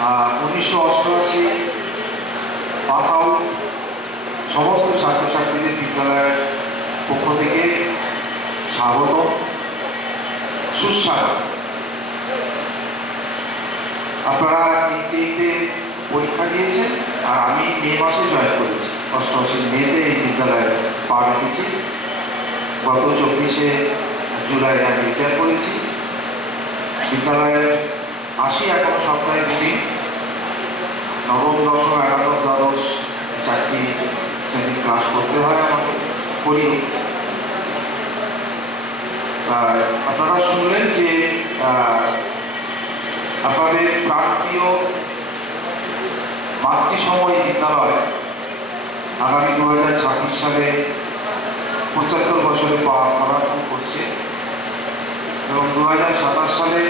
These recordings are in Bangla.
1988 পাস আউট সমস্ত ছাত্রছাত্রীদের বিদ্যালয়ের পক্ষ থেকে স্বাগত, সুস্বাগত। আপনারা এইটে পরীক্ষা দিয়েছেন, আর আমি মে মাসে জয়েন করেছি। 88 মেতে এই বিদ্যালয়ে পা রেখেছি। গত 24শে জুলাই আমি রিটায়ার করেছি। বিদ্যালয়ের আসি এখন সপ্তাহে দুদিন, নবম, দশম, একাদশ, দ্বাদশ 4টি শ্রেণীর ক্লাস করতে হয় আমাকে, করি। আপনারা শুনলেন যে আপনাদের প্রান্তীয় মাতৃসময় বিদ্যালয় আগামী 2026 সালে 75 বছরে পদার্পণ করছে এবং 2027 সালে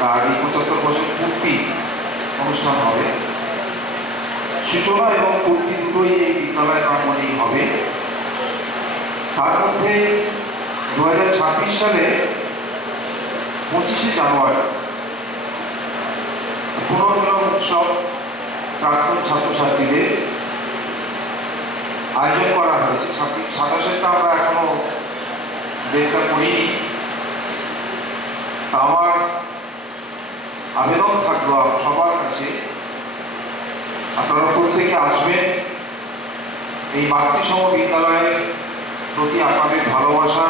তার এই 75 বছর পূর্তি অনুষ্ঠান হবে। সূচনা এবং পূর্তি দুটোই এই বিদ্যালয় প্রাঙ্গণেই হবে। তার মধ্যে 2026 সালে 25শে জানুয়ারি পুনর্মিলন উৎসব প্রাক্তন ছাত্রছাত্রীদের আয়োজন করা হয়েছে। 27টা আমরা এখনো ডেটটা করিনি। আমার আবেদন থাকলো সবার কাছে, আপনারা প্রত্যেকে আসবেন। এই মাতৃসম বিদ্যালয়ের প্রতি আপনাদের ভালোবাসা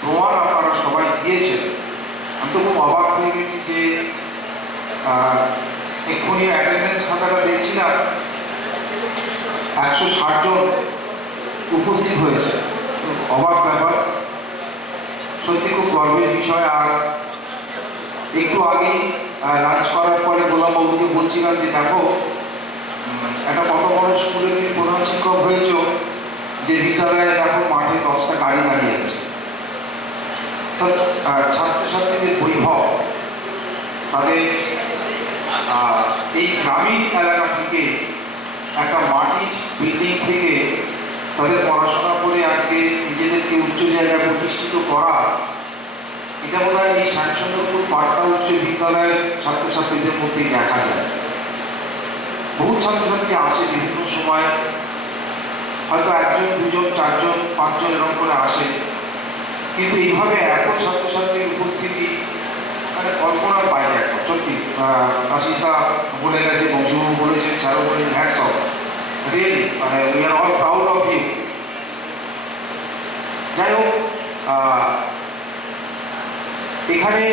প্রমাণ আপনারা সবাই দিয়েছেন। আমি তো খুব অবাক হয়ে গেছি যে এক্ষুনি অ্যাটেন্ডেন্স খাতাটা দেখছিলাম, 160 জন উপস্থিত হয়েছে। অবাক ব্যাপার, সত্যি খুব গর্বের বিষয়। আর একটু আগেই লাঞ্চ করার পরে গোলামবাবুকে বলছিলাম যে দেখো, একটা কত বড় স্কুলে তুমি প্রধান শিক্ষক হয়েছ, যে বিদ্যালয়ে দেখো মাঠে 10টা গাড়ি দাঁড়িয়ে আছে। ছাত্রছাত্রীদের বৈভব, তাদের এই গ্রামীণ এলাকা থেকে একটা মাটির বিল্ডিং থেকে তাদের পড়াশোনা করে আজকে নিজেদেরকে উচ্চ জায়গায় প্রতিষ্ঠিত করা, এটা বোধ হয় এই শ্যামসুন্দরপুর পাটনা উচ্চ বিদ্যালয়ের ছাত্রছাত্রীদের মধ্যে দেখা যায়। বহু ছাত্রছাত্রী আসে বিভিন্ন সময়, হয়তো 1 জন, 2 জন, 4 জন, 5 জন এরকম করে আসে, কিন্তু এইভাবে এত ছাত্রছাত্রীর উপস্থিতি মানে কল্পনার বাইরে। এখন সত্যি আশিসা বলে গেছে, বংশবাবু বলেছেন, স্যারও বলেছেন, হ্যাটস অফ, রিয়েলি, মানে we are all proud of you. যাই হোক, এখানে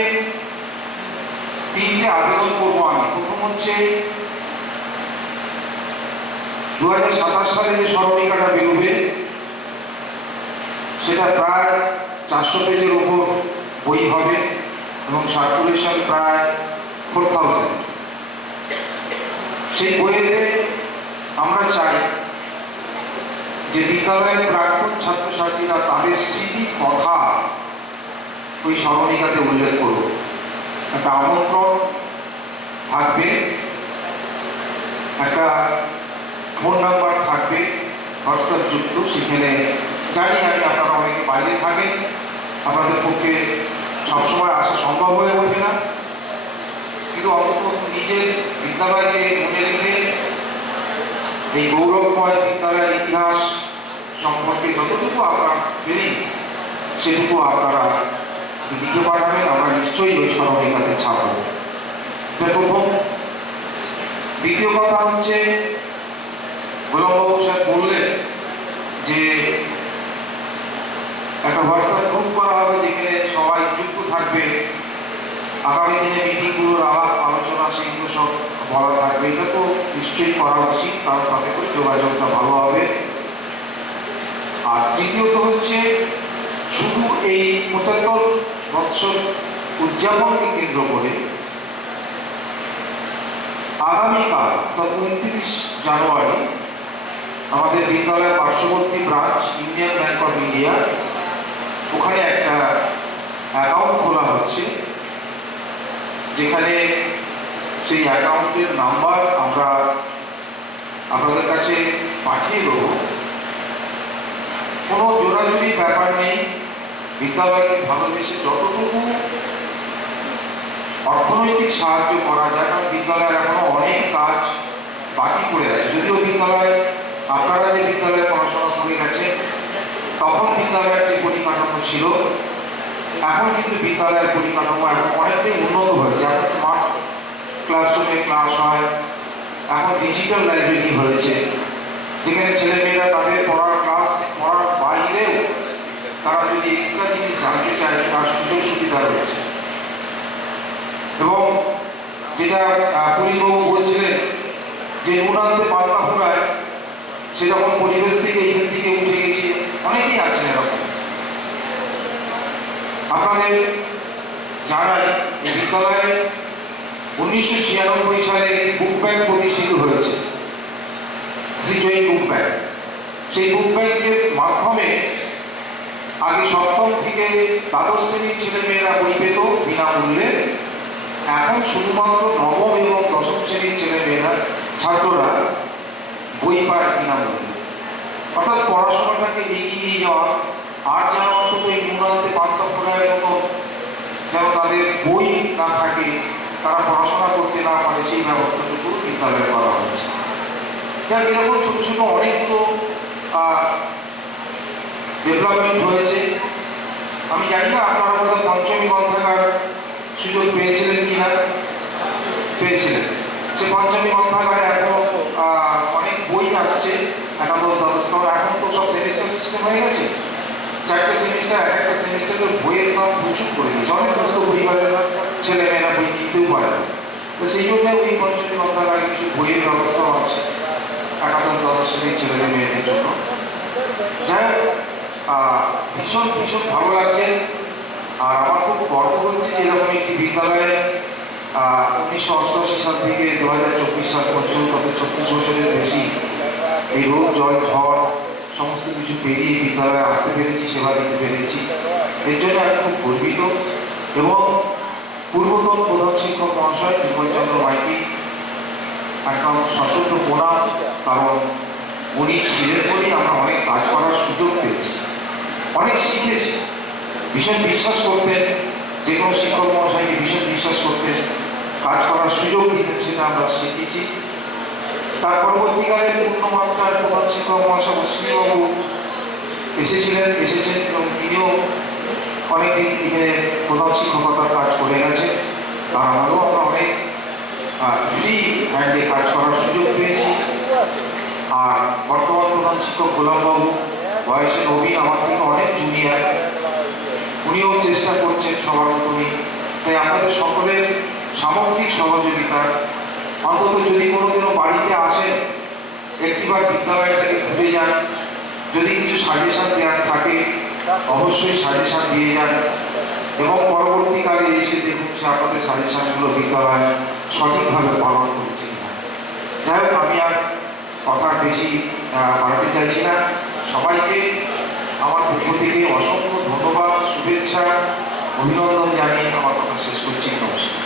3টে আবেদন করবো আমি। প্রথম হচ্ছে 2027 সালে যে স্মরণিকাটা বেরোবে, সেটা প্রায় 400 পেজের উপর বই হবে এবং সার্কুলেশন প্রায় 4000। সেই বইয়েতে আমরা চাই যে বিদ্যালয়ের প্রাক্তন ছাত্রছাত্রীরা তাদের স্মৃতি কথা ওই স্মরণিকাতে উল্লেখ করব। একটা আমন্ত্রণ থাকবে, একটা ফোন নাম্বার থাকবে হোয়াটসঅ্যাপ যুক্ত। সেখানে জানি আমি আপনারা অনেকে বাইরে থাকেন, আপনাদের পক্ষে সবসময় আসা সম্ভব হয়ে ওঠে না, কিন্তু অন্তত নিজের বিদ্যালয়কে মনে রেখে এই গৌরবময় বিদ্যালয়ের ইতিহাস সম্পর্কে যতটুকু আপনার ফিলিংস, সেটুকু আপনারা লিখে পাঠাবেন। আমরা নিশ্চয়ই ওই স্মরণিকাতে ছাপব। এটা প্রথম। দ্বিতীয় কথা হচ্ছে, গোলামবাবু সাহেব বললেন যে একটা হোয়াটসঅ্যাপ গ্রুপ করা হবে যেখানে সবাই যুক্ত থাকবে, আগামী দিনে মিটিংগুলোর আলোচনা সেগুলো সব বলা থাকবে। এটা তো নিশ্চয়ই করা উচিত, কারণ তাতে করে যোগাযোগটা ভালো হবে। আর তৃতীয়ত হচ্ছে, শুধু এই 75 বৎসর উদযাপনকে কেন্দ্র করে আগামীকাল 29 জানুয়ারি আমাদের বিদ্যালয়ের পার্শ্ববর্তী branch Indian bank of India, ওখানে একটা অ্যাকাউন্ট খোলা হচ্ছে, যেখানে সেই অ্যাকাউন্টের নাম্বার আমরা আপনাদের কাছে পাঠিয়ে দেবো। কোনো জোরাজুরি ব্যাপার নেই। বিদ্যালয়কে ভালোবেসে যতটুকু অর্থনৈতিক অর্থনৈতিক সাহায্য করা যায়, কারণ বিদ্যালয়ের এখনো অনেক কাজ বাকি পড়ে আছে। যদিও বিদ্যালয়, আপনারা যে বিদ্যালয়ে পড়াশোনা করে গেছেন তখন বিদ্যালয়ের যে পরিকাঠামো ছিল, এখন কিন্তু বিদ্যালয়ের পরিকাঠামো এখন অনেকটাই উন্নত হয়েছে। এখন স্মার্ট ক্লাসরুমে ক্লাস হয়, এখন ডিজিটাল লাইব্রেরি হয়েছে, যেখানে ছেলেমেয়েরা তাদের পড়ার বাইরেও তারা যদি এক্সট্রা জিনিস জানতে চায় তার সুযোগ সুবিধা রয়েছে। এবং যেটা পরিবাবু বলছিলেন যে নুনান্তে পাল্টা ফুরায়, সেরকম পরিবেশ থেকে এইখান থেকে উঠে গেছি, অনেকেই আছেন এরকম। আপনাদের জানাই এই বিদ্যালয়ে 1996 সালে একটি বুক ব্যাংক প্রতিষ্ঠিত হয়েছে, শ্রীজয়ী বুক ব্যাংক। সেই বুক ব্যাংকের মাধ্যমে আগে সপ্তম থেকে দ্বাদশ শ্রেণীর ছেলেমেয়েরা বই পেত বিনামূল্যে। এখন শুধুমাত্র নবম এবং দশম শ্রেণীর ছেলেমেয়েরা, ছাত্ররা বই পায় বিনামূল্যে। অর্থাৎ পড়াশোনাটাকে এগিয়ে নিয়ে যাওয়া, আর যেন অন্তত এই নুনান্তে পান্তা ফোড়ার মতো যেন তাদের বই না থাকে, তারা পড়াশোনা করতে না পারে, সেই ব্যবস্থাটুকু বিদ্যালয়ে করা হয়েছে। যাক, এরকম ছোট ছোট অনেকগুলো ডেভেলপমেন্ট হয়েছে। আমি জানি না আপনারা বোধহয় পঞ্চমী গ্রন্থাগার সুযোগ পেয়েছিলেন কিনা, পেয়েছিলেন। সে পঞ্চমী গ্রন্থাগারে এখন অনেক বই আসছে, একাদশ দ্বাদশ, কারণ এখন তো সব সেমিস্টার সিস্টেম হয়ে গেছে। 4টে সেমিস্টার, একটা সেমিস্টারের বইয়ের দাম প্রচুর করে দিয়েছে, অনেক কষ্ট পরিবারের ছেলেমেয়েরা বই কিনতেও পারে না। তো সেই জন্য ওই পঞ্চমী গ্রন্থাগারে কিছু বইয়ের ব্যবস্থাও আছে একাদশ দ্বাদশ শ্রেণীর ছেলে মেয়েদের জন্য। যাই হোক, ভীষণ ভীষণ ভালো লাগছে। আর আমার খুব গর্ব হচ্ছে যে এরকম একটি বিদ্যালয়ে 1988 সাল থেকে 2024 সাল পর্যন্ত 36 বছরের বেশি এই রোদ জল ঝড় সমস্ত কিছু পেরিয়ে বিদ্যালয়ে আসতে পেরেছি, সেবা দিতে পেরেছি। এর জন্য আমি খুব গর্বিত। এবং পূর্বতন প্রধান শিক্ষক মহাশয় নির্মলচন্দ্র মাইতি একদম সশস্ত্র প্রণাম, কারণ উনি ছিলেন বলেই আমরা অনেক কাজ করার সুযোগ পেয়েছি, অনেক শিখেছি। ভীষণ বিশ্বাস করতেন, যে কোনো শিক্ষক মহাশয়কে ভীষণ বিশ্বাস করতেন, কাজ করার সুযোগ দিতেন, সেটা আমরা শিখেছি। তার পরবর্তীকালে পূর্ণমাত্রার প্রধান শিক্ষক মহাশয় অশ্বিনীবাবু এসেছেন এবং তিনিও অনেকদিন এখানে প্রধান শিক্ষকতার কাজ করে গেছে। তার আমারও আমরা অনেক ফ্রি হ্যান্ডে কাজ করার সুযোগ পেয়েছি। আর বর্তমান প্রধান শিক্ষক গোলামবাবু বয়সে নবীন, আমার থেকে অনেক জুনিয়র, উনিও চেষ্টা করছেন সবার মতনই। তাই আপনাদের সকলের সামগ্রিক সহযোগিতা, অন্তত যদি কোনোদিনও বাড়িতে আসেন একটিবার বিদ্যালয়টাকে ঘুরে যান, যদি কিছু সাজেশন দেওয়ার থাকে অবশ্যই সাজেশন দিয়ে যান, এবং পরবর্তীকালে এসে দেখুন সে আপনাদের সাজেশনগুলো বিদ্যালয় সঠিকভাবে পালন করছে কিনা। যাই হোক, আমি আর কথা বেশি বাড়াতে চাইছি না। সবাইকে আমার পক্ষ থেকে অসংখ্য ধন্যবাদ, শুভেচ্ছা, অভিনন্দন জানিয়ে আমার কথা শেষ করছি। নমস্কার।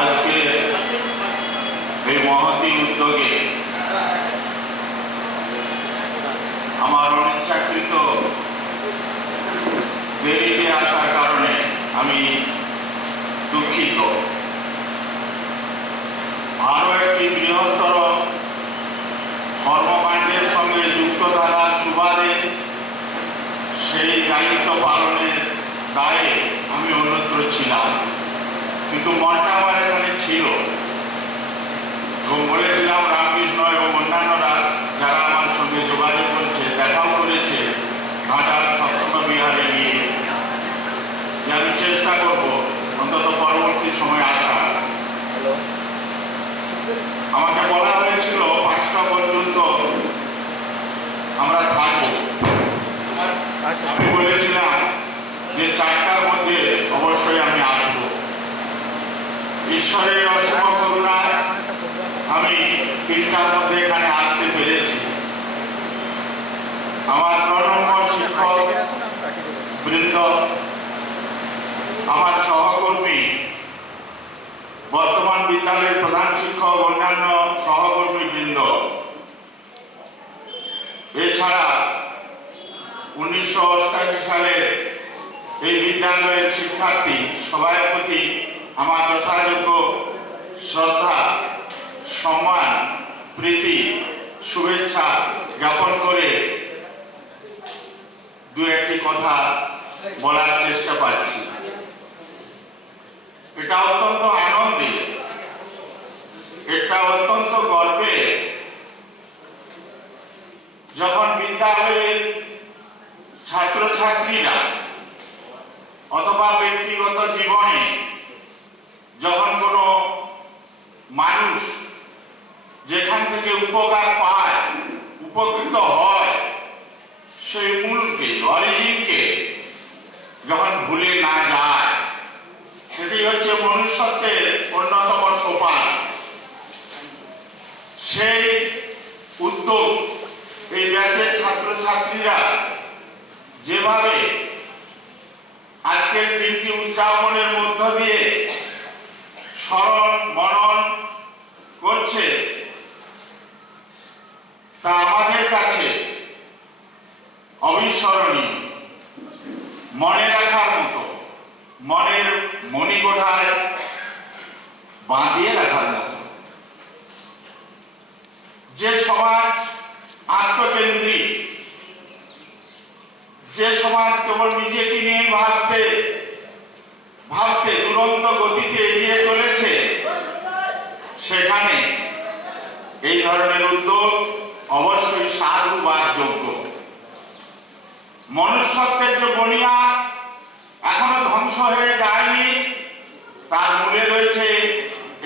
আজকে এই মহতী উদ্যোগে আমার অনিচ্ছাকৃত দেরিতে আসার কারণে আমি দুঃখিত। আরো একটি বৃহত্তর কর্মকাণ্ডের সঙ্গে যুক্ত থাকার সুবাদে সেই দায়িত্ব পালনের দায়ে আমি অন্যত্র ছিলাম, কিন্তু মনটা আমার এখানে ছিল এবং বলেছিলাম রামকৃষ্ণ এবং অন্যান্যরা যারা আমার সঙ্গে যোগাযোগ করছে, দেখাও করেছে ঘাটাল সৎসঙ্গ বিহারে নিয়ে, যে আমি চেষ্টা করব অন্তত পরবর্তী সময় আসা। আমাকে বলা হয়েছিল 5টা পর্যন্ত আমরা থাকবো। আমি বলেছিলাম যে 4টার মধ্যে অবশ্যই আমি আসবো। ঈশ্বরের অসীম করুণায় আমি 3টার মধ্যে এখানে আসতে পেরেছি। আমার প্রণম্য শিক্ষক বৃন্দ, আমার সহকর্মী, বর্তমান বিদ্যালয়ের প্রধান শিক্ষক, অন্যান্য সহকর্মী বৃন্দ, এছাড়া 1988 সালে এই বিদ্যালয়ের শিক্ষার্থী সবাই প্রতি আমার যথাযোগ্য শ্রদ্ধা, সম্মান, প্রীতি, শুভেচ্ছা জ্ঞাপন করে 2-1টি কথা বলার চেষ্টা পাচ্ছি। এটা অত্যন্ত আনন্দে, এটা অত্যন্ত গর্বে যখন বিদ্যালয়ের ছাত্রছাত্রীরা অথবা ব্যক্তিগত জীবনে যখন কোনো মানুষ যেখান থেকে উপকার পায়, উপকৃত হয়, সেই মূলকে, অরিজিনকে যখন ভুলে না যায়, সেটি হচ্ছে মনুষ্যত্বের অন্যতম সোপান। সেই উদ্যোগ এই ব্যাচের ছাত্রছাত্রীরা যেভাবে আজকের দিনটি উদযাপনের মধ্য দিয়ে স্মরণ মনন করছে, তা আমাদের কাছে অবিস্মরণীয়, মনে রাখার মতো, মনের মণিকোঠায় বাঁধিয়ে রাখার মতো। যে সমাজ আত্মকেন্দ্রিক, যে সমাজ কেবল নিজেকে নিয়ে ভাবতে ভাবতে দুরন্ত গতিতে এগিয়ে চলেছে, সেখানে এই ধরনের উদ্যোগ অবশ্যই সাধুবাদযোগ্য। মনুষ্যত্বের যে বুনিয়াদ এখনো ধ্বংস হয়ে যায়নি, তার মূলে রয়েছে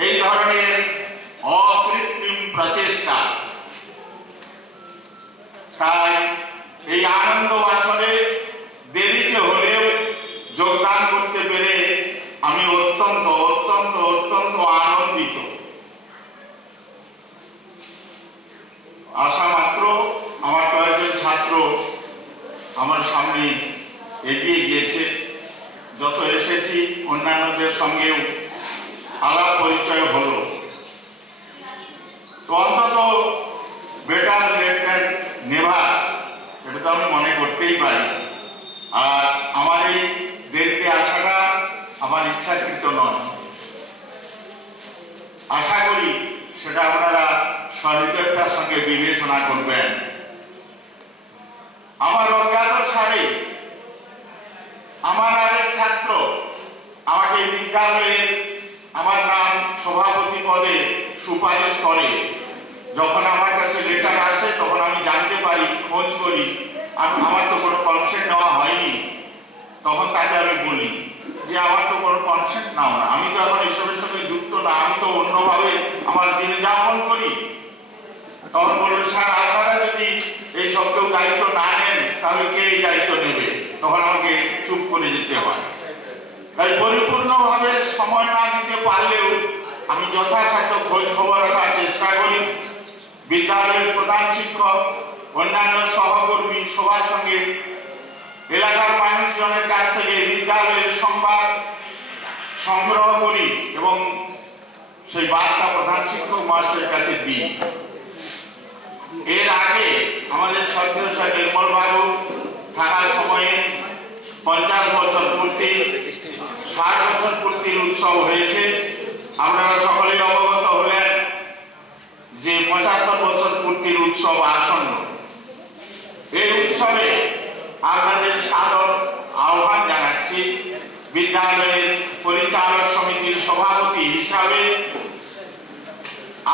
এই ধরনের অকৃত্রিম প্রচেষ্টা। তাই এই আনন্দ আসরে দেরিতে হলেও যোগদান করতে পেরে আমি অত্যন্ত অত্যন্ত অত্যন্ত আনন্দিত। আসা মাত্র আমার কয়েকজন ছাত্র আমার সামনে এগিয়ে গিয়েছে। যত এসেছি অন্যান্যদের সঙ্গেও আলাপ পরিচয় হলো। তো অন্তত বেটার লেট দ্যান নেভার, এটা তো আমি মনে করতেই পারি। আর আমার এই দেরিতে আসাটা আমার ইচ্ছাকৃত নয়। আশা করি সেটা আপনারা সহৃদয়তার সঙ্গে বিবেচনা করবেন। আমার অজ্ঞাত সারে আমার আরেক ছাত্র আমাকে বিদ্যালয়ের আমার নাম সভাপতি পদে সুপারিশ করে। যখন আমার কাছে লেটার আসে তখন আমি জানতে পারি, খোঁজ করি, আমার তো কোনো কনসেন্ট নেওয়া হয়নি। তখন তাকে আমি বলি যে আমার তো কোনো কনসেন্ট নাও না, আমি তো এখন ঈশ্বরের সঙ্গে যুক্ত না, আমি তো অন্যভাবে আমার দিন যাপন করি। তখন বলল, স্যার আপনারা যদি এই সব কেউ দায়িত্ব না নেন তাহলে কে এই দায়িত্ব নেবে? তখন আমাকে চুপ করে যেতে হয়। তাই পরিপূর্ণভাবে সময় না দিতে পারলেও আমি যথাসাধ্য খোঁজ খবর রাখার চেষ্টা করি। বিদ্যালয়ের প্রধান শিক্ষক, অন্যান্য সহকর্মী সবার সঙ্গে, এলাকার মানুষজনের কাছ থেকে বিদ্যালয়ের সংবাদ সংগ্রহ করি এবং সেই বার্তা প্রধান শিক্ষক মহাশয়ের কাছে দিই। এর আগে আমাদের শ্রদ্ধেয় স্যার নির্মল বাবু থাকার সময়ে 50 বছর পূর্তি, 60 বছর পূর্তির উৎসব হয়েছে। আপনারা সকলেই অবগত হলেন যে 75 বছর পূর্তির উৎসব আসন্ন। এই উৎসবে আপনাদের সাদর আহ্বান জানাচ্ছি বিদ্যালয়ের পরিচালক সমিতির সভাপতি হিসাবে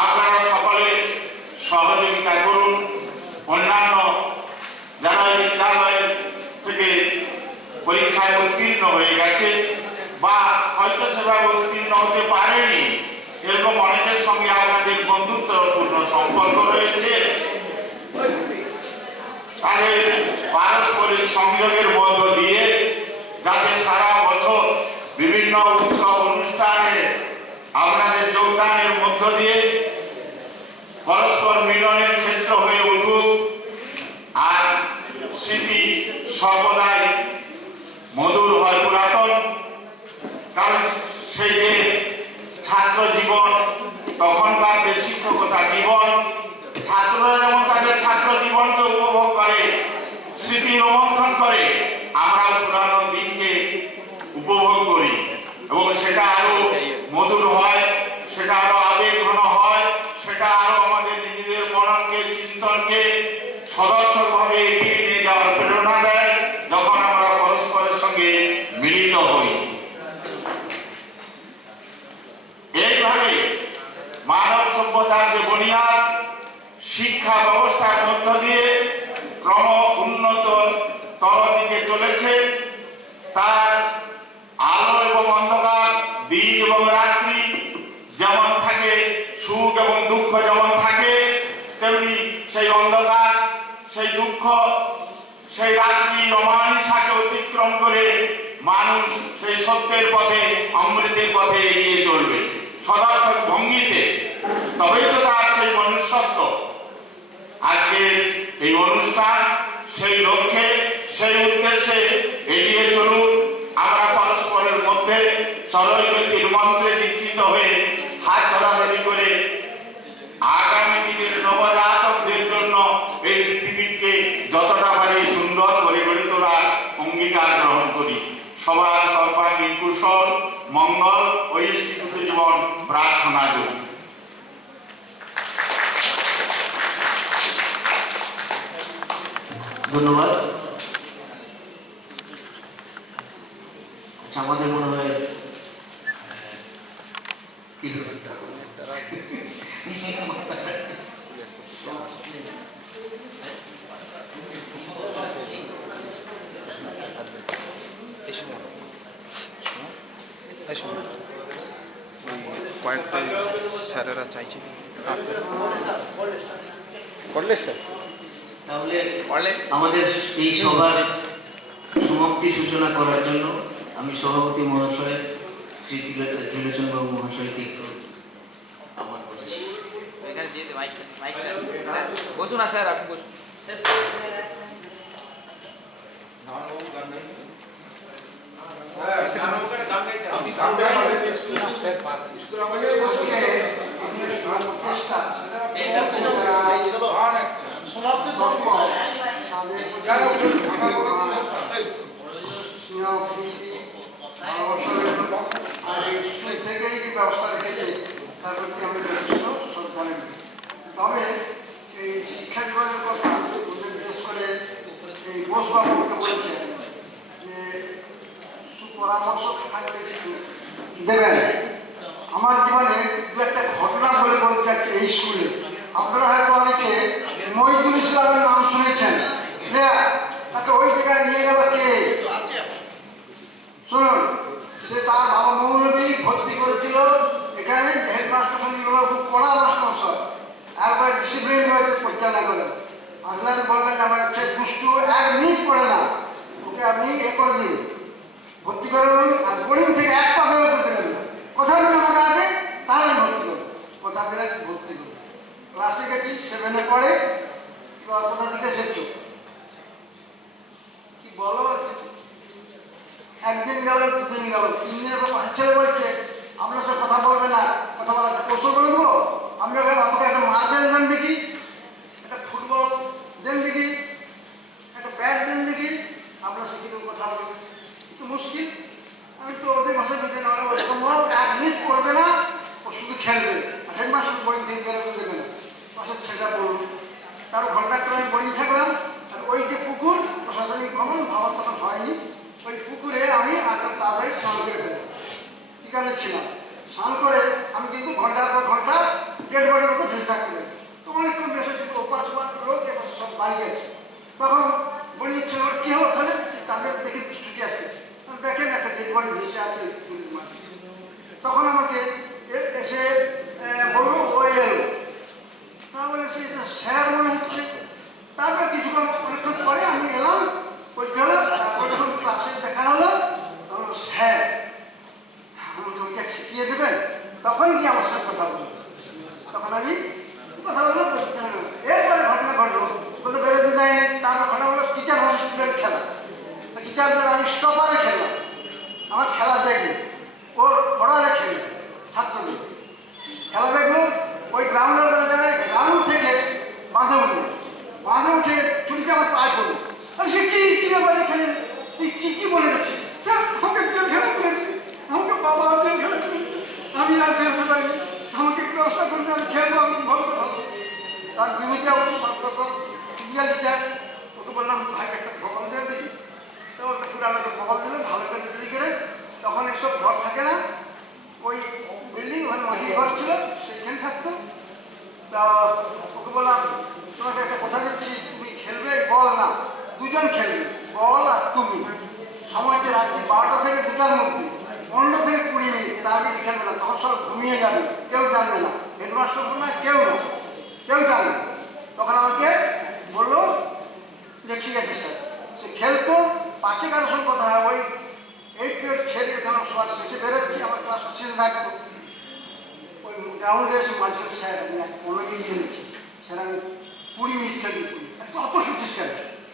আপনারা সকলে সহযোগিতা করুন। অন্যান্য যারা বিদ্যালয়ের থেকে পরীক্ষায় উত্তীর্ণ হয়ে গেছে বা হয়তো সেভাবে উত্তীর্ণ হতে পারেনি, এরকম অনেকের সঙ্গে আপনাদের বন্ধুত্বপূর্ণ সম্পর্ক রয়েছে, তাদের পারস্পরিক সংযোগের মধ্য দিয়ে যাতে সারা বছর বিভিন্ন উৎসব অনুষ্ঠানে আপনাদের যোগদানের মধ্য দিয়ে পরস্পর মিলনের ক্ষেত্র হয়ে উঠুক আর স্মৃতি সর্বদাই মধুর হয়, পুরাতন। কারণ সেই যে ছাত্র জীবন, তখনকার যে শিক্ষকতা জীবন, ছাত্ররা যেমন তাদের ছাত্র জীবনকে উপভোগ করে, স্মৃতি রোমন্থন করে, আমরা পুরানো দিনকে উপভোগ করি এবং সেটা আরো মধুর হয়, সেটা আরো আবেগ ঘন হয়, সেটা আরো আমাদের নিজেদের মননকে, চিন্তনকে সদর্থকভাবে এগিয়ে নিয়ে যাওয়ার প্রেরণা দেয় যখন আমরা পরস্পরের সঙ্গে মিলিত হই। এইভাবে মানব সভ্যতার যে বুনিয়াদ শিক্ষা ব্যবস্থার মধ্য দিয়ে ক্রম উন্নত তর দিকে চলেছে, তার আলো এবং অন্ধকার, দিন এবং রাত্রি যেমন থাকে, সুখ এবং দুঃখ যেমন থাকে, তেমনি সেই অন্ধকার, সেই দুঃখ, সেই রাত্রি অমানিসাকে অতিক্রম করে মানুষ সেই সত্যের পথে, অমৃতের পথে এগিয়ে চলবে সদার্থক ভঙ্গিতে, তবেই তো তার সেই মনুষ্যত্ব। আজকের এই অনুষ্ঠান সেই লক্ষ্যে, সেই উদ্দেশ্যে এগিয়ে চলুন। আমরা পরস্পরের মধ্যে চরৈবতীর মন্ত্রে দীক্ষিত হয়ে হাত ধরাধরি করে আগামী দিনের নবজাতকদের জন্য এই পৃথিবীকে যতটা পারি সুন্দর করে গড়ে তোলার অঙ্গীকার গ্রহণ করি। সবার সর্বাঙ্গীন কুশল মঙ্গল ও ইষ্টিত জীবন প্রার্থনা করি। ধন্যবাদ। আমাদের মনে হয় কি কয়েকটা স্যারেরা চাইছে। তাহলে আমাদের এই সভার সমাপ্তি সূচনা করার জন্য আমি সভাপতি মহাশয় শ্রী ত্রিলোচন বাবু মহাশয়কে একটু আহ্বান করেছি। বসুন না স্যার, আপনি বসুন। তবে এই শিক্ষা জীবনের কথা বিশেষ করে এই বোসবাবুকে বলেছেন যে সুপরামর্শ দেবেন। আমার জীবনে দু একটা ঘটনা বলে বলতে চাচ্ছি এই স্কুলে। আপনারা হয়তো অনেকে মহিদুল ইসলামের নাম শুনেছেন, তাকে ওই জায়গায় নিয়ে গেল কে? শুনুন, সে তার বাবা মৌলবী ভর্তি করেছিল এখানে, হেডমাস্টার সঙ্গে খুব কড়া মাস্টার, একবার ডিসিপ্লিন হয়েছে পরিচালনা করেন। আসলেন বললেন আমার হচ্ছে দুষ্টু, 1 মিনিট পড়ে না, ওকে আপনি করে দিন, ভর্তি করুন। আর বোর্ডিং থেকে একটা বেরো করতে দেবেন না, কোথায় দিলে মনে আছে তাহলে ভর্তি করুন, কোথা দিলে ভর্তি করুন। ক্লাসে গেছি, 7-এ পড়ে, কোথা থেকে এসেছো কি বলো? একদিন গেল, 2 দিন গেল, 3 দিনের পর ছেলে বলছে আপনার সাথে কথা বলবে না, কথা বলার কৌশল করে দেবো। আমি আমাকে একটা মার্বেল দেন দেখি, একটা ফুটবল দেন দেখি, একটা ব্যাট দেন দেখি, আপনার সাথে কিরকম কথা বলবে। একটু মুশকিল। আমি তো ওদের ভাষা দিতে না, 1 মিনিট পড়বে না, ও শুধু খেলবে। হেডমাস্টার বোর্ডিং থেকে বেরোতে দেবে না, পাশের ছেলেটা বলুন। তার ঘন্টা করে আমি বোর্ডিং থাকলাম। আর ওই যে পুকুর প্রশাসনিক ভবন, বিকালে ছিলাম। স্নান করে আমি কিন্তু ঘন্টার পর ঘন্টা ডেড বডির মতো ভেসে থাকতে পারি। তো অনেকক্ষণ ভেসে কিন্তু ওপাশ লোক এবং সব বাড়ি গেছে। তখন বলি ছিল কী হলো ওখানে, তাদের দেখে ছুটি আসছে, দেখেন একটা ডেড বডি ভেসে আছে পুরীর মাঠে। তখন আমাকে এসে বললো ও এলো। তা বলে সে স্যার মনে হচ্ছে। তারপরে কিছুক্ষণ অনেকক্ষণ পরে আমি এলাম, পরীক্ষা হলো, তারপর যখন ক্লাসে দেখা হলো তখন স্যার আমাকে ওইটা শিখিয়ে দেবেন। তখন কি আমার সাথে কথা বললো, তখন আমি কথা বললাম। এরপরে ঘটনা ঘটলো, বলতে বেরোতে দেয়নি। তারপর ঘটনা হলো টিচার ভার্সেস স্টুডেন্ট খেলা। টিচারদের আমি স্টপারে খেললাম, আমার খেলা দেখবে, ওর ফড়ারে খেলবে ছাত্রদের খেলা দেখলো। ওই গ্রাউন্ডের জায়গায় গ্রাউন্ড থেকে বাঁধে উঠে ছুটিতে আমার পায়ে পড়লো। আর সে কি ব্যাপারে এখানে তুই কি বলে যাচ্ছিস? স্যার আমাকে জেল খেলা করেছি, আমাকে বাবা জেল খেলা করেছি, আমি আর বেরোতে পারিনি, আমাকে একটু ব্যবস্থা করতে, আমি খেলবো, আমি ভালো। তার বিভূতি আমার ফিজিক্যাল টিচার, ওকে বললাম ভাই একটা ভগল দিয়ে দেখি। তো ওকে পুরানো ভগল দিলে ভালো করে তৈরি করে। তখন এসব ঘর থাকে না, ওই বিল্ডিং ওখানে মাটির ঘর ছিল, সেইখানে থাকতো। তা ওকে বললাম তোমাকে একটা কথা দিচ্ছি, তুমি খেলবে বল না, দুজন খেলবে, বল আর তুমি। সময় হচ্ছে রাত্রি 12টা থেকে 2টার মধ্যে, 15 থেকে 20 মিনিট, তার বেশি খেলবে না, তখন সব ঘুমিয়ে যাবে, কেউ জানবে না, হেডমাস্টার না, কেউ জানবে। তখন আমাকে বললো যে ঠিক আছে স্যার। সে খেলতো, পাশে কারোর সঙ্গে কথা হয়, ওই 8 পিরিয়ড ছেড়ে এখানে সবার শেষে বেরোচ্ছি, আমার ক্লাস শেষে থাকতো। ওই গ্রাউন্ডে এসে মাঝে স্যার আমি 15 মিনিট খেলেছি, স্যার আমি 20 মিনিট খেলেছি, অত খেলছিস কেন?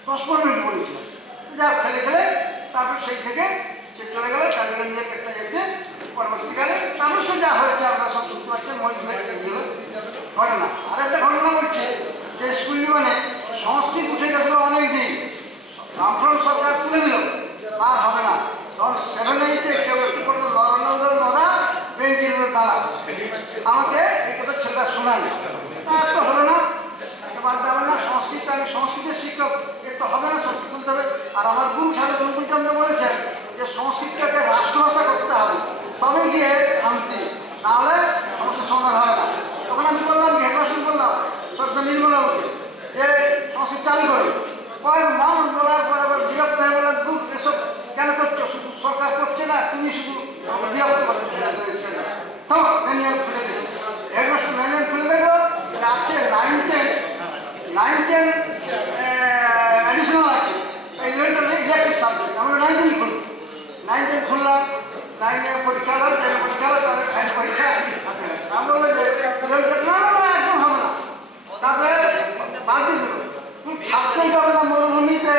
10-15 মিনিট বলেছিলাম। যা খেলে তারপর সেই থেকে সে চলে গেল টালিগঞ্জের একটা যেতে। পরবর্তীকালে তারপর সে যা হয়েছে আপনারা সব শুনতে পাচ্ছেন, ঘটনা। আর একটা ঘটনা বলছে যে স্কুল জীবনে সংস্কৃত উঠে গেছিল অনেক দিন, রামফ্রন্ট সরকার তুলে দিল, আর হবে না। তখন 7-8-এ কেউ একটু করে নড়া বেঞ্চের উপরে দাঁড়া, আমাকে এই কথা ছেলেটা শোনায়, তার তো হলো না, বাদ যাবে না। সংস্কৃত, আমি সংস্কৃতের শিক্ষক, এর তো হবে না, সংস্কৃত বলতে হবে। আর আমার গুরু ঠাকুর অনুকূলচন্দ্র বলেছেন যে সংস্কৃতটাকে রাষ্ট্রভাষা করতে হবে, তবে গিয়ে শান্তি, নাহলে সমস্যার সমাধান হবে না। তখন আমি বললাম, হেডমাস্টার বললাম শ্রদ্ধা নির্মলাকে যে সংস্কৃত চালু করে। কয়েক মান বলার পর আবার বিরক্ত হয়ে বললাম, দূর এসব কেন করছো, শুধু সরকার করছে না, তুমি শুধু আমাকে বিরক্ত করছো। ম্যানুয়াল খুলে দেবো, হেডমাস্টার ম্যানুয়াল খুলে দেবো, আছে 9-10 অ্যাডিশনাল আছে, এই ইলেকট্রিক সাবজেক্ট। আমরা 9-10 খুলব, 9-10 খুললাম, 9-এ পরীক্ষা হলো, 10 পরীক্ষা হলো, তাদের ফাইন পরীক্ষা আমরা বললাম যে না একদম হবে না। তারপরে বাদ দিয়ে দিল, তুমি ছাত্রই পাবে না মরুভূমিতে,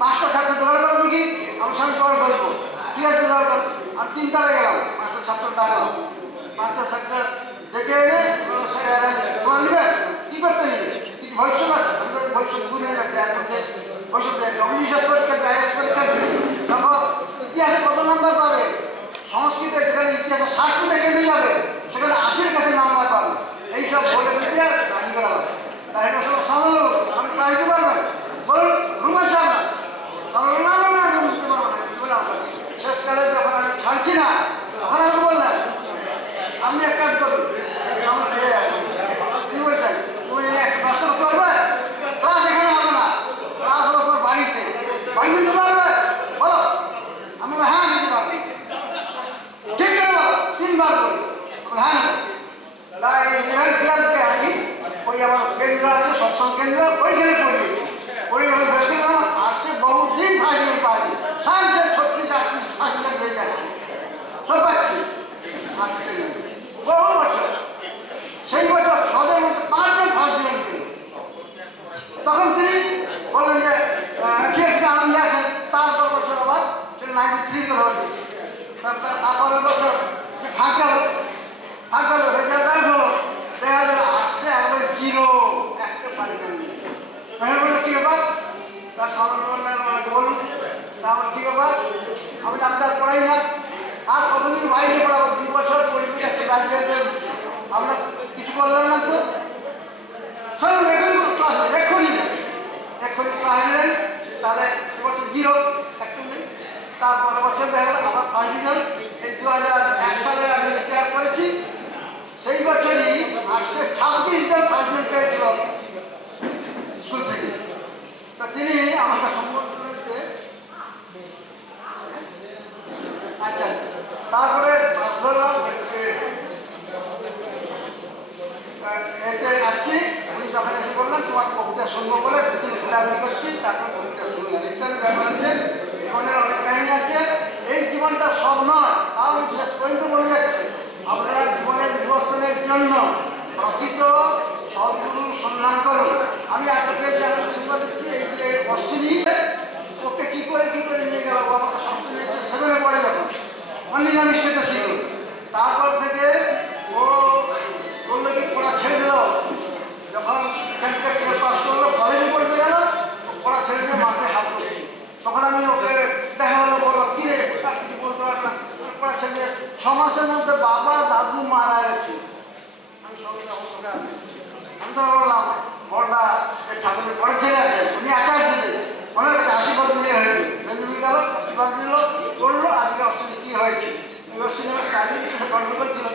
5টা ছাত্র জোগাড় করো দেখি, আমার সঙ্গে জোগাড় করবো, ঠিক আছে জোগাড় করো। আর 3 তালে গেলাম, 5টা ছাত্র ডাকলাম, 5টা ছাত্র ডেকে এনে তোমার নেবে, কি করতে নেবে, কিছু ভবিষ্যৎ আছে, আমাদের ভবিষ্যৎ বুঝে রাখতে ভবিষ্যৎ অভিশাস পরীক্ষা, আইএস পরীক্ষা। তখন ইতিহাসে কত নাম্বার পাবে, সংস্কৃতে যেখানে ইতিহাসে 60 থেকে কেটে যাবে, সেখানে 80-এর কাছে নাম্বার পাবে, এইসব বলে বুঝে রাজি করা হবে। তাই এটা সব সামলো, আমি ক্লাস দিতে পারবেন, বলুন রুম আছে আপনার, না রুম দিতে পারবো না, বললাম শেষকালে যখন আমি ছাড়ছি না, তখন আমি বললাম আপনি এক কাজ করুন, কি বলছেন তুমি একটা ব্যস্ত করতে পারবে, ক্লাস এখানে হবে না, ক্লাস হলো তোমার বাড়িতে দিতে পারবে, বলো। আমি হ্যাঁ দিতে পারবো, ঠিক করে বলো, 3 বার বলি, হ্যাঁ। তাই 11-12-কে আমি ওই আমার কেন্দ্র আছে, সৎসঙ্গ কেন্দ্র, ওইখানে পড়ে আমি বসে গেলাম। আসছে বহুদিন ফাইনাল পাই, সায়েন্সের 36-38 ফাইনাল হয়ে যাচ্ছে, সব পাচ্ছি, আসছে বহু বছর। সেই বছর 6-দের মধ্যে 5জন ফার্স্ট ডিভিশন পেল। তখন তিনি বললেন যে ঠিক আছে আনন্দে আছেন। তারপর বছর আবার সেটা 93 কথা বলছে, তারপরের বছর সে ফাঁক গেল, রেজাল্ট আউট হলো, দেখা গেল আসছে একবার 0, একটা ফাইনাল নেই। তখন বললো কী ব্যাপার, তার সরল বললেন ওনাকে বলুন, তারপর কী ব্যাপার, আমি তার পড়াই না, আর কতদিন বাইরে পড়াবো, 2 বছর পরিবেশ একটা গাছ বের দিচ্ছে, আমরা কিছু বললাম না তো। সব এক্ষুনি ক্লাস নেন, তাহলে বছর 0 একটা নেই। তারপরে বছর দেখা গেল আবার ফাইনাল, এই 2001 সালে আমি রিটায়ার করেছি। সেই বছরই আসছে 26 জন ফার্স্ট গ্রেড পেয়েছিল স্কুল থেকে। তা তিনি আমাকে সম্বোধন দিতে, আচ্ছা, তারপরে এতে আসছি। উনি যখন এসে বললেন তোমার কবিতা শুনবো বলে দুদিন ঘোরাঘুরি করছি, তারপর কবিতা শুনলেন। ইত্যাদি ব্যাপার আছে, জীবনের অনেক কাহিনী আছে। এই জীবনটা সব নয়, তাও আমি শেষ পর্যন্ত বলে যাচ্ছি, আপনারা জীবনের বিবর্তনের জন্য প্রকৃত সদ্গুরু সন্ধান করুন। আমি একটা পেয়েছি, আমি শুনতে দিচ্ছি, এই যে অশ্বিনী ওকে কি করে নিয়ে গেল, ও আমাকে সপ্তম 7-এ পড়ে যখন নিরামিষ খেতে শিখল। তারপর থেকে ও বললো কি পড়া ছেড়ে দিল। যখন এখান থেকে পাস করলো, কলেজে পড়তে গেল, পড়া ছেড়ে দিয়ে মাঠে হাত করছি। তখন আমি ওকে দেখা হলো, বললাম কি রে, কিছু বলতে পারলাম, পড়া ছেড়ে দিয়ে 6 মাসের মধ্যে বাবা দাদু মারা গেছে। আমি সঙ্গে আমি তো বললাম বড়দা ঠাকুরের পরে ছেড়ে আছে, উনি একাই দিতে অনেক কাছে আশীর্বাদ নিয়ে হয়েছে। বেঞ্জামিন গেল, আশীর্বাদ নিল, করলো। আজকে অশ্বিনী কি হয়েছে, সিনেমার কাজে গন্ডগোল ছিল,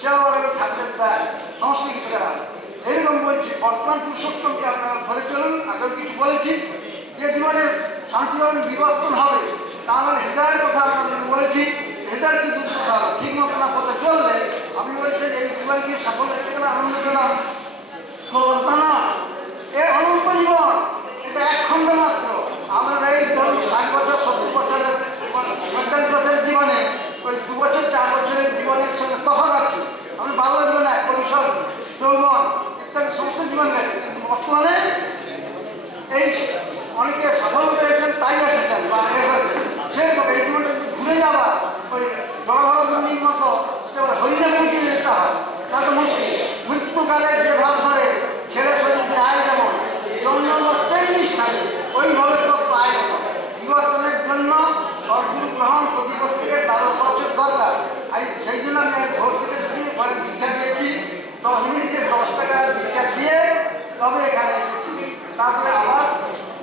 সেও ঠাকুরের দেয়, সমস্ত কিছু করা আছে। এইরকম বলছি, বর্তমান পুরুষোত্তমকে আপনারা ধরে চলুন। আগেও কিছু বলেছি যে জীবনে শান্তিভাবে বিবর্তন হবে, তাহলে হৃদয়ের কথা আপনাদের বলেছি। হৃদয় কিন্তু কথা হবে, ঠিক মতো না পথে চললে আপনি বলছেন এই জীবনে কি সাফল্য হতে গেলে আনন্দ পেলাম, না, এ অনন্ত জীবন, এটা এক খণ্ড মাত্র। আমরা এই ধরুন 60 বছর 70 বছরের 45 বছরের জীবনে ওই 2 বছর 4 বছরের জীবনের সঙ্গে তফাৎ আছে। আমি বাংলা জীবনে এক পরিসর যৌবন ইত্যাদি সমস্ত জীবন গেছে, কিন্তু বর্তমানে এই অনেকে সাফল্য পেয়েছেন, তাই এসেছেন বা সেরকম এই জীবনটা যদি ঘুরে যাওয়া ওই জড়ভারণীর মতো হরিণে পৌঁছে যেতে হয়, তা তো মুশকিল। মৃত্যুকালে যে ভাব ধরে ছেড়ে শরীর যায়, যেমন জন্য তেমনি স্থানে ওইভাবে তো পায় না। বিবর্তনের জন্য সদ্গুরু গ্রহণ প্রতি প্রত্যেকের 12 বছর দরকার। সেই জন্য আমি ভোর থেকে ঘরে দীক্ষা দিয়েছি, 10 মিনিটে 10 টাকা দীক্ষা দিয়ে তবে এখানে এসেছি। তারপরে আবার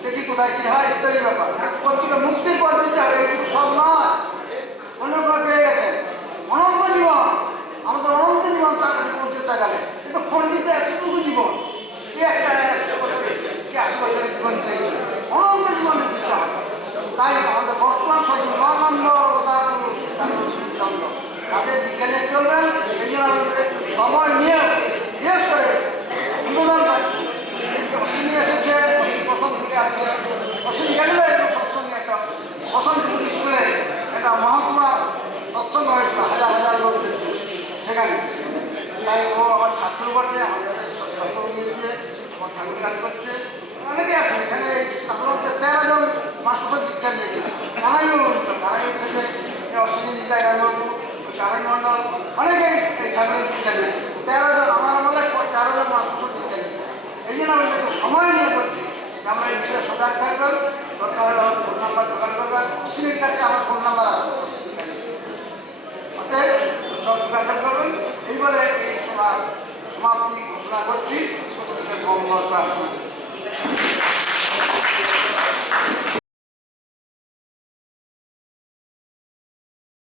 দেখি কোথায় কি হয় ইত্যাদি ব্যাপার। প্রত্যেকে মুক্তির পথ দিতে হবে, এটুকু সব নয়। অন্য পেয়ে গেছেন অনন্ত জীবন, আমাদের অনন্ত জীবন তার কাছে পৌঁছতে গেলে কিন্তু খণ্ডিত এতটুকু জীবন, একটা 80 বছরের জীবন থেকে অনন্ত জীবনে দিতে হবে। তাই আমাদের বর্তমান সচিবানন্দ তাদের বিজ্ঞানে চলবেন। এই জন্য আমাদের সময় নিয়ে বিশেষ করে বিনোদন পাচ্ছি। অশ্বিনী এসেছে প্রথম থেকে আসছে, অশ্বিনী গেলে সৎসঙ্গে একটা বসন্তপুর স্কুলে একটা মহকুমা সৎসঙ্গ হয়েছিল, হাজার লোক সেখানে। তাই ও আমার ছাত্র বটে, আমাদের সৎসঙ্গ নিয়েছে, আমার ঠাকুর কাজ করছে, অনেকে আছে এখানে। সাধারণত 13 জন মাস্টার দীক্ষা নিয়েছিল। তারাই থেকে অশ্বিনী দিদায় বাবু, কারাই মন্ডল, অনেকেই এই ঠাকুরের দীক্ষা নিয়েছে। 13 জন, আমার আমলে 13 জন মাস্টার দীক্ষা নিয়েছে। এই জন্য আমি একটু সময় নিয়ে বলছি যে আমরা এই বিষয়ে সজাগ থাকবেন। দরকার হলে আমার ফোন নাম্বার জোগাড় করবেন, অশ্বিনীর কাছে আমার ফোন নাম্বার আছে, অতএব সব যোগাযোগ করবেন। এই বলে এই সমাপ্তি ঘোষণা করছি। মঙ্গল প্রার্থনা।